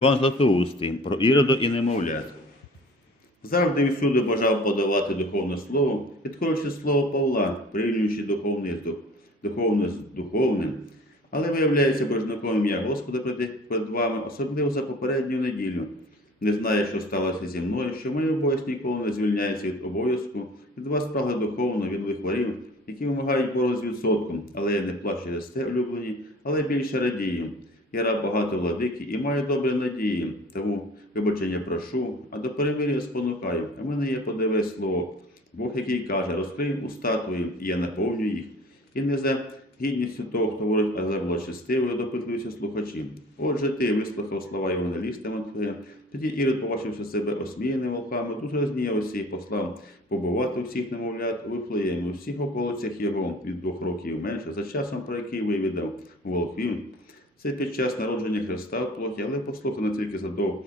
Пан Златоустий про Ірода і немовлят. Завжди всюди бажав подавати духовне слово, підходячи слово Павла, прирівнюючи духовне з духовним. Але виявляється божником ім'я Господа перед, вами, особливо за попередню неділю. Не знаю, що сталося зі мною, що моя обов'язок ніколи не звільняється від обов'язку, від вас прагли духовно, від лихварів, які вимагають боротьби з відсотком, але я не плачу через те, улюблені, але більше радію. Я раб багато владики і маю добрі надії, тому вибачення прошу, а до перемир'я спонукаю. А мене є подиве слово. Бог, який каже, розкрий уста твої, і я наповню їх. І не за гідністю того, хто говорить, а за благочестивою допитуюся слухачі. Отже, ти вислухав слова Євангеліста Матфея, тоді Ірод, побачивши себе осміяним волками, дуже рознівався і послав побувати всіх немовлят у Вифлеємі, у всіх околицях його від двох років менше, за часом, про який вивідав волхвів. Це під час народження Христа в плоті, але послухай не тільки задов...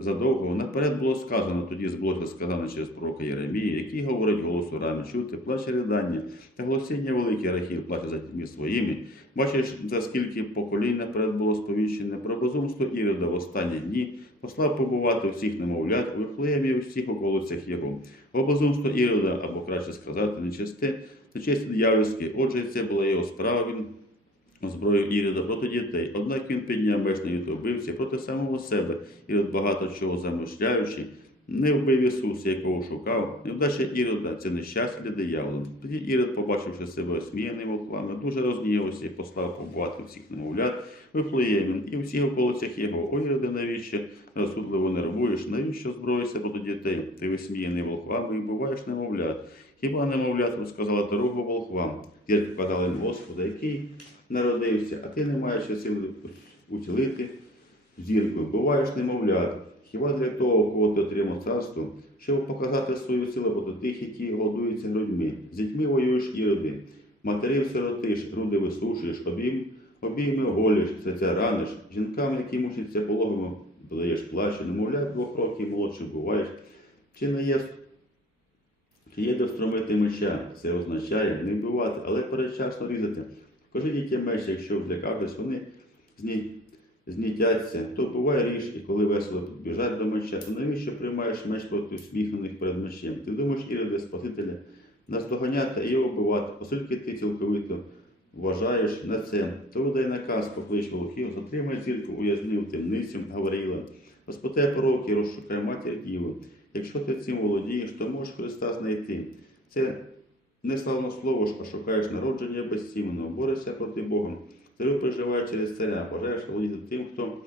задовго. Наперед було сказано, тоді збулося сказано через пророка Єремії, який говорить голосу рами чути, плаче ридання, та голосіння велике Рахів плаче за дітьми своїми. Бачиш, за скільки поколінь наперед було сповіщене про безумство Ірода в останні дні, послав побувати всіх немовлят у Вифлеємі у всіх околицях його. О безумство Ірода, або краще сказати, нечисте, нечисте диявольське. Отже, це була його справа. Він зброю Ірода проти дітей. Однак він підняв меч на від вбивці проти самого себе, Ірод багато чого замишляючи, не вбив Ісуса, якого шукав. Невдача Ірода це нещастя для диявола. Тоді Ірод, побачивши себе осміяним волками, дуже рознівався і послав побувати всіх немовлят Вифлеємін і всіх околицях його. О, Іроде, навіщо розсудливо нервуєш? Навіщо зброїшся проти дітей? Ти висміяний волквами і вбиваєш немовлят. Хіба немовлят розказала дорогу волхвам? Дід вкладали Господа, який народився, а ти не маєш сили утілити зірку, вбиваєш немовлят. Хіба для того, кого ти отримав царство, щоб показати свою силу проти тих, які голодуються грудьми. З дітьми воюєш іроди, матерів сиротиш, груди висушуєш, обійм, обійми голиш, серця раниш, жінкам, які мучаться пологами, додаєш плачу, немовлят двох років молодших буваєш. Чи не є чи є де встромити меча? Це означає не вбивати, але передчасно різати. Кажи дітям меч, якщо злякавшись, вони зні... знітяться, то буває ріж, і коли весело підбіжать до меча, то навіщо приймаєш меч проти усміхнених перед мечем? Ти думаєш, Іроде Спасителя, наздоганяти і його вбивати, оскільки ти цілковито вважаєш на це, то видай наказ, поклич волхів, затримай зірку, уязни в темницю, Гавриїла, розпотай пороки, розшукай матір Діву. Якщо ти цим володієш, то можеш Христа знайти. Це не славно слово а шукаєш народження безцінного, борешся проти Бога. Царю переживає через царя, бажаєш володіти тим, хто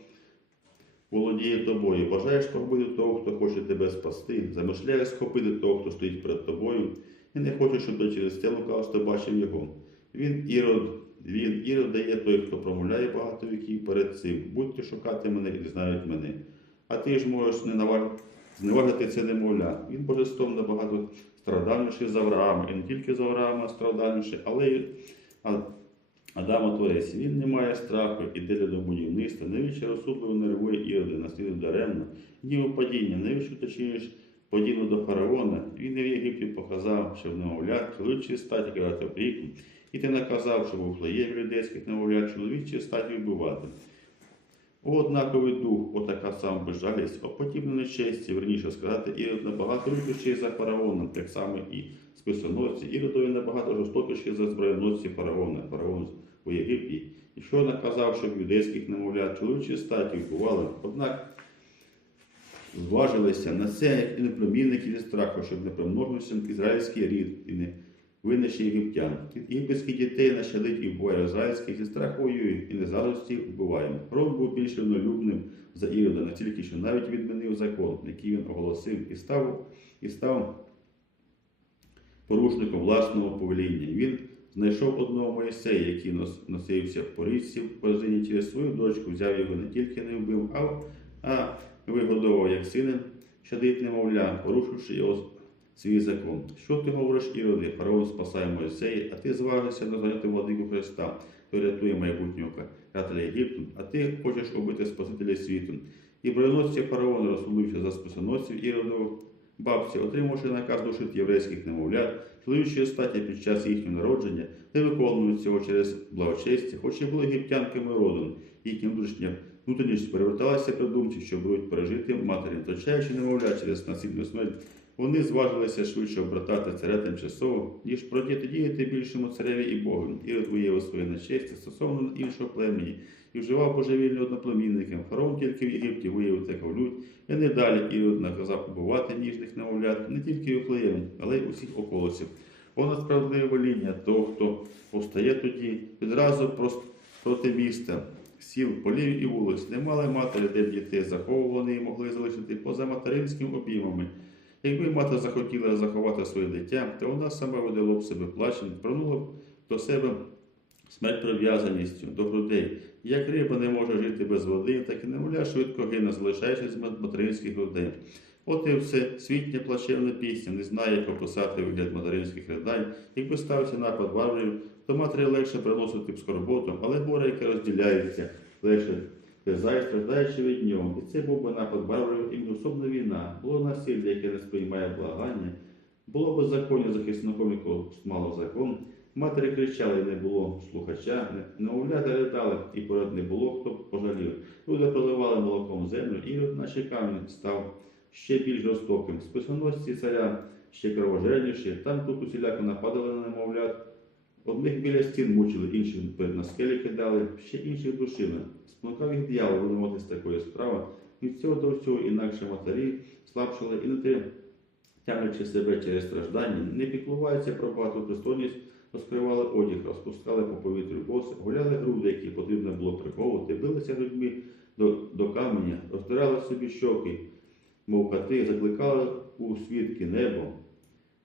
володіє тобою, бажаєш погубити того, хто хоче тебе спасти, замишляєш схопити того, хто стоїть перед тобою, і не хочеш, щоб ти через це лукавство бачив його. Він ірод, він ірод дає той, хто промовляє багато віків перед цим. Будьте шукати мене і знають мене. А ти ж можеш не наважити це немовля. Він божеством набагато страдальніший за Авраама. І не тільки за Авраама страдальніший, але й Адама Творець. Він не має страху, іде для будівництва, навіщо розсудливо нервує іроди, наслідує даремно, днів падіння, навіщо ти чиниш подібно до фараона. Він і в Єгипті показав, що в немовлят чоловічі статі кидати опіку, і ти наказав, що в Уфлеємі людейських немовлят чоловічі статі вбивати. О, однаковий дух, отака сама безжалість, о подібна нечесті, верніше сказати, Ірод набагато любіший за фараоном, так само і списоносці. Іродові набагато жорстокіший за зброєносці фараона, фараон у Єгипті. І що наказав, щоб юдейських немовлят чоловічі статі вбивали, однак зважилися на це, як і неплемінники зі страху, щоб не примножився ізраїльський рід і не винищив єгиптян. Єгипетських дітей нащадить і вбиває ізраїльських, зі страху воює, і незалості вбиваємо. Ром був більш рівнолюбним за Ірода, настільки, що навіть відмінив закон, який він оголосив, і став, і став порушником власного повеління. Він знайшов одного Моїсея, який нос- носився в порічці в корзині через свою дочку, взяв його не тільки не вбив, а, а вигодовував як сина, щадить немовля, порушивши його свій закон. Що ти говориш, Іроди? Фараон спасає Моїсея, а ти зважишся назвати владику Христа, хто рятує майбутнього карателя Єгипту, а ти хочеш убити Спасителя світу. І броносці фараон розсудився за списоносців Іродову бабці, отримавши наказ душити єврейських немовлят, чоловічої статі під час їхнього народження, не виконують цього через благочестя, хоч і були єгиптянками родом, їхнє внутрішнє, внутрішність переверталася при думці, що будуть пережити матері, точаючи немовля через насильну смерть, вони зважилися швидше обратати царя тимчасово, ніж протидіяти більшому цареві і Богу, і виявив своє нечесті стосовно іншого племені, і вживав божевільні одноплемінникам. Фараон тільки в Єгипті виявив таку лють, і не далі Ірод наказав побувати ніжних немовлят не тільки у Флеєм, але й усіх околицях. Понад справедливе воління того, хто повстає тоді, відразу проти міста, сіл, полів і вулиць, не мали матері, де дітей заховували і могли залишити поза материнськими обіймами. Якби мати захотіла заховати своє дитя, то вона сама видала б себе плачем, пронула б до себе смерть прив'язаністю до грудей. Як риба не може жити без води, так і немовля швидко гине, залишаючись материнських грудей. От і все світня плачевна пісня, не знає, як описати вигляд материнських ридань. Якби стався напад варварів, то матері легше приносити б скорботу, але горе, яке розділяється, легше терзає, страждаючи від нього. І це був би напад варварів і неособна війна. Було насилля, яке не сприймає благання. Було беззаконня захисником, якого мало закон. Матері кричали, не було слухача, не- немовляти ридали, і поряд не було, хто пожалів. Люди проливали молоком землю, і наче камінь став ще більш жорстоким. Списоносці царя ще кровожерніші, там тут усіляко нападали на немовлят. Одних біля стін мучили, інших на скелі кидали, ще інших душили. Спонукав їх дьявол винувати такої справи. Від цього до всього інакше матері слабшали і не те, тямлячи себе через страждання, не піклуваються про багату пристойність, розкривали одяг, розпускали по повітрю боси, гуляли груди, які потрібно було приховувати, билися грудьми до, до каменя, роздирали собі щоки, мов кати, закликали у свідки небо,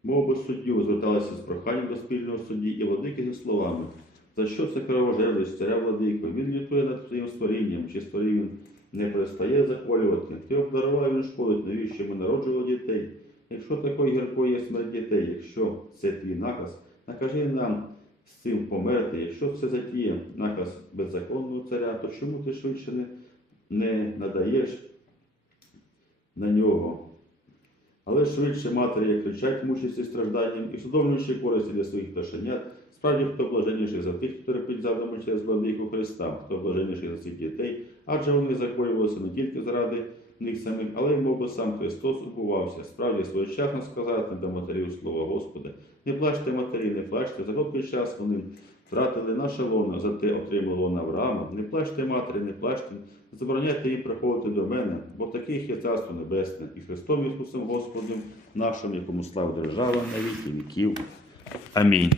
мов би суддю зверталися з проханням до спільного судді і владики словами. За що це кровожерливість царя владико? Він лютує над твоїм створінням, чи створінь він не перестає захвалювати. Ти обдарував він шкодить, навіщо ми народжували дітей. Якщо такою гіркою є смерть дітей, якщо це твій наказ, накажи нам з цим померти. Якщо це затіє наказ беззаконного царя, то чому ти швидше не, не надаєш на нього? Але швидше матері, кричать, мучиться стражданням і судовніші користі для своїх пташенят. Справді, хто блаженніший за тих, хто терпить завдами через владику Христа, хто блаженніший за цих дітей, адже вони закоювалися не тільки заради них самих, але й мов сам Христос убувався. Справді своєчасно сказати до матерів слова Господа. Не плачте матері, не плачте, за короткий час вони втратили наше лоно, зате отримало лоно Авраама. Не плачте матері, не плачте, забороняйте їм приходити до мене, бо таких є царство небесне, і Христом Ісусом Господом нашим, якому слава держава на віки віків. Амінь.